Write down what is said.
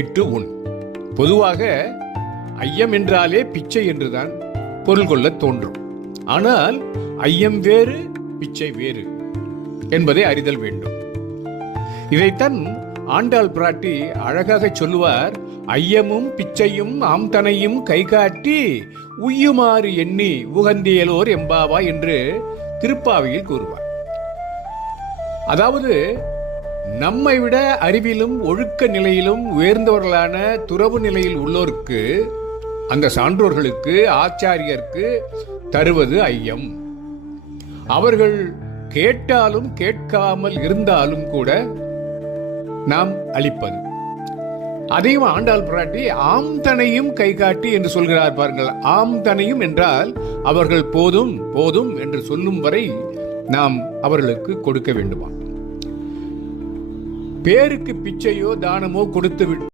இட்டு உண். பொதுவாக ஐயம் என்றாலே பிச்சை என்றுதான் பொருள் கொள்ள தோன்றும். ஆனால் ஐயம் வேறு, பிச்சை வேறு என்பதை அறிதல் வேண்டும். இதைத்தான் ஆண்டாள் பிராட்டி அழகாக சொல்லுவார். ஐயமும் பிச்சையும் ஆம்தனையும் கைகாட்டி உய்யுமாறு எண்ணி உகந்தியலோர் எம்பாவா என்று திருப்பாவையில் கூறுவார். அதாவது நம்மை விட அறிவிலும் ஒழுக்க நிலையிலும் உயர்ந்தவர்களான துறவு நிலையில் உள்ளோருக்கு, அந்த சான்றோர்களுக்கு, ஆச்சாரியருக்கு தருவது ஐயம். அவர்கள் கேட்டாலும் கேட்காமல் இருந்தாலும் கூட நாம் அளிப்பது. அதையும் ஆண்டாள் பிராட்டி ஆம்தனையும் கைகாட்டி என்று சொல்கிறார் பாருங்கள். ஆம்தனையும் என்றால் அவர்கள் போதும் போதும் என்று சொல்லும் வரை நாம் அவர்களுக்கு கொடுக்க வேண்டுமா? பேருக்கு பிச்சையோ தானமோ கொடுத்து